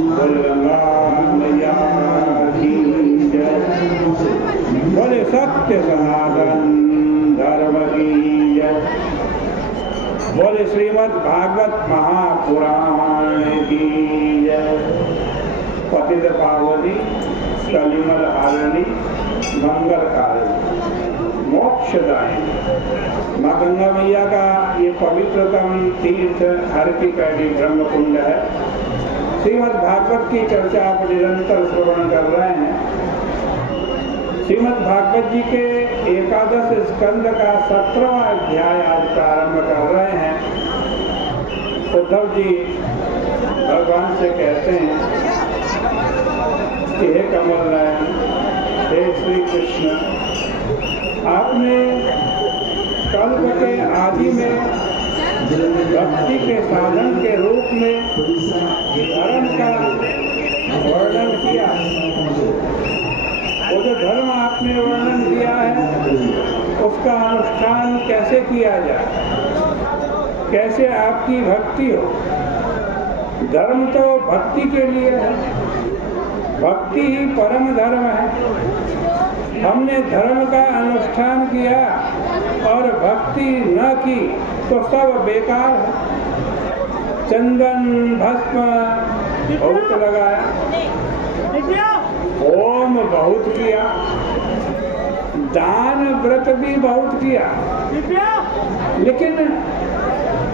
बोल गंगा मैया की जय, बोले सत्य सनातन धर्म की जय, बोले श्रीमद् भागवत महापुराण की जय। पतित पार्वती कलिमल हारिणी मंगलकारिणी मोक्षदायिनी माँ गंगा मैया का ये पवित्रतम तीर्थ हर की पैड़ी ब्रह्म कुंड है। श्रीमद् भागवत की चर्चा आप निरंतर श्रवण कर रहे हैं। श्रीमद् भागवत जी के एकादश स्कंद का 17वां अध्याय आज प्रारंभ कर रहे हैं। उद्धव जी भगवान से कहते हैं कि हे कमल नयन, हे श्री कृष्ण, आपने कल्प के आदि में भक्ति के साधन के रूप में धर्म का वर्णन किया। वो जो धर्म आपने वर्णन किया है उसका अनुष्ठान कैसे किया जाए, कैसे आपकी भक्ति हो। धर्म तो भक्ति के लिए है, भक्ति ही परम धर्म है। हमने धर्म का अनुष्ठान किया और भक्ति न की तो सब बेकार है। चंदन भस्म बहुत लगाया, होम बहुत किया, दान व्रत भी बहुत किया, लेकिन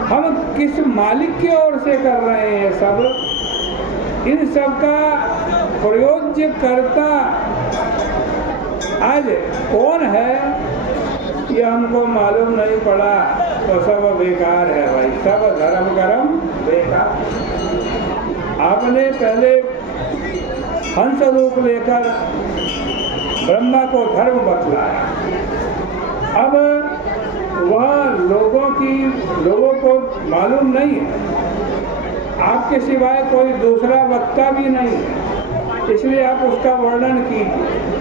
हम किस मालिक की ओर से कर रहे हैं सब? इन सब का प्रयोज्य कर्ता आज कौन है ये हमको मालूम नहीं पड़ा तो सब बेकार है भाई, सब धर्म कर्म बेकार। आपने पहले हंस रूप लेकर ब्रह्मा को धर्म बतलाया, अब वह लोगों को मालूम नहीं है, आपके सिवाय कोई दूसरा वक्ता भी नहीं है, इसलिए आप उसका वर्णन कीजिए।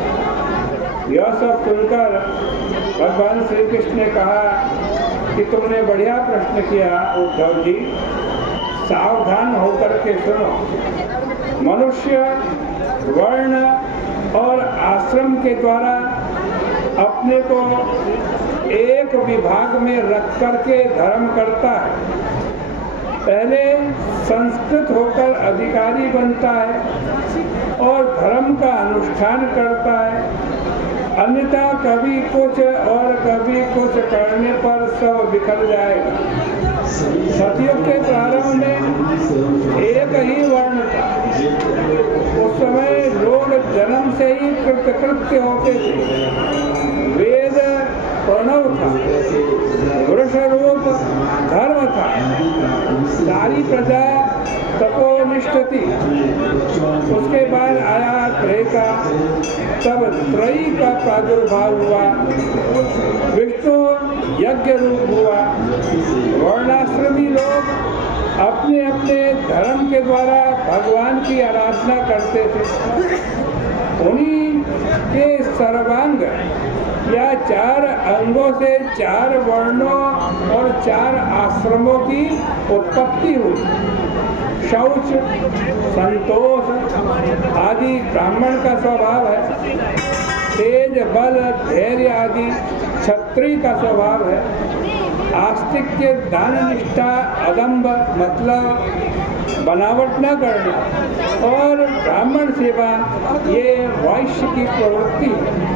यह सब सुनकर भगवान श्री कृष्ण ने कहा कि तुमने बढ़िया प्रश्न किया उद्धव जी, सावधान होकर के सुनो। मनुष्य वर्ण और आश्रम के द्वारा अपने को एक विभाग में रख करके धर्म करता है। पहले संस्कृत होकर अधिकारी बनता है और धर्म का अनुष्ठान करता है, अन्यथा कभी कुछ और कभी कुछ करने पर सब बिखर जाएगा। सतयुग के प्रारंभ में एक ही वर्ण था। उस समय लोग जन्म से ही कृतकृत्य होते थे। वेद प्रणव था, वृष रूप धर्म था, सारी प्रजा तपोनिष्ठ थी। उसके बाद आया त्रेता, तब त्रयी का प्रादुर्भाव हुआ, विष्णु यज्ञ रूप हुआ। वर्णाश्रमी लोग अपने अपने धर्म के द्वारा भगवान की आराधना करते थे। उन्हीं के सर्वांग या 4 अंगों से 4 वर्णों और 4 आश्रमों की उत्पत्ति हुई। शौच, संतोष आदि ब्राह्मण का स्वभाव है। तेज, बल, धैर्य आदि क्षत्रिय का स्वभाव है। आस्तिक्य, दान निष्ठा, अदम्भ मतलब बनावट न करना और ब्राह्मण सेवा ये वैश्य की प्रवृत्ति है।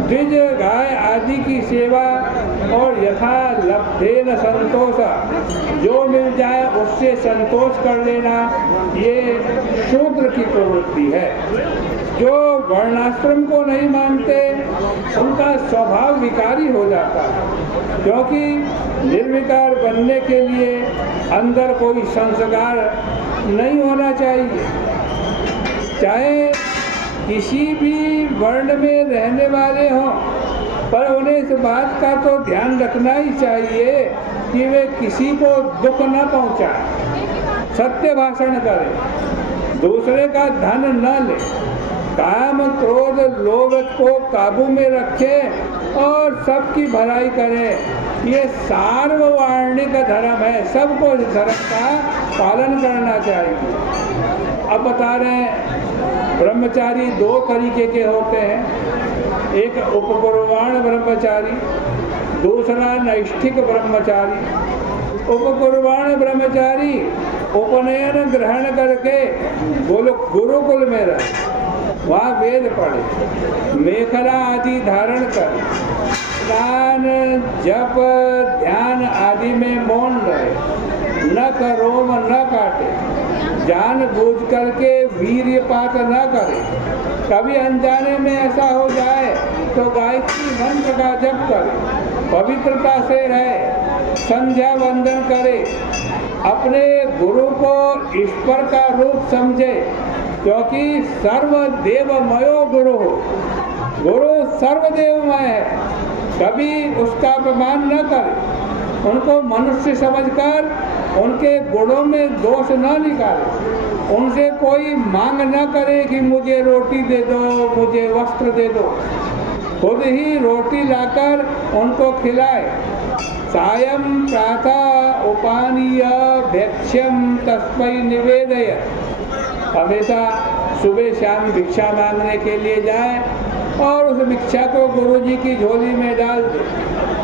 द्विज, गाय आदि की सेवा और यथा लब्धेन संतोष, जो मिल जाए उससे संतोष कर लेना, ये शूद्र की प्रवृत्ति है। जो वर्णाश्रम को नहीं मानते उनका स्वभाव विकारी हो जाता है, क्योंकि निर्विकार बनने के लिए अंदर कोई संस्कार नहीं होना चाहिए। चाहे किसी भी वर्ण में रहने वाले हों, पर उन्हें इस बात का तो ध्यान रखना ही चाहिए कि वे किसी को दुख न पहुंचाएं, सत्य भाषण करें, दूसरे का धन न लें, काम क्रोध लोभ को काबू में रखें और सबकी भलाई करें। ये सार्ववार्णिक धर्म है, सबको इस धर्म का पालन करना चाहिए। अब बता रहे हैं ब्रह्मचारी दो तरीके के होते हैं, एक उपकुर्वाण ब्रह्मचारी, दूसरा नैष्ठिक ब्रह्मचारी। उपकुर्वाण ब्रह्मचारी उपनयन ग्रहण करके गुरुकुल में रहे, वहाँ वेद पढ़े, मेखला आदि धारण कर, स्नान जप ध्यान आदि में मौन रहे, न रोम न काटे, जान बूझ करके वीर्यपात न करे। कभी अनजाने में ऐसा हो जाए तो गायत्री मंत्र का जप करे, पवित्रता से रहे, संध्या वंदन करे, अपने गुरु को ईश्वर का रूप समझे, क्योंकि सर्वदेवमयो गुरु हो, गुरु सर्वदेवमय है। कभी उसका अपमान न करे, उनको मनुष्य समझकर उनके गुणों में दोष न निकाले, उनसे कोई मांग न करे कि मुझे रोटी दे दो, मुझे वस्त्र दे दो, खुद ही रोटी लाकर उनको खिलाए। सायं प्रातः उपानीय भैक्ष्यम तस्मै निवेदय, हमेशा सुबह शाम भिक्षा मांगने के लिए जाए और उस भिक्षा को गुरु जी की झोली में डाल दे।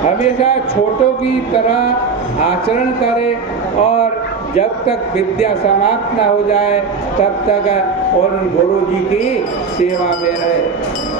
हमेशा छोटों की तरह आचरण करे और जब तक विद्या समाप्त न हो जाए तब तक और गुरु जी की सेवा में रहे।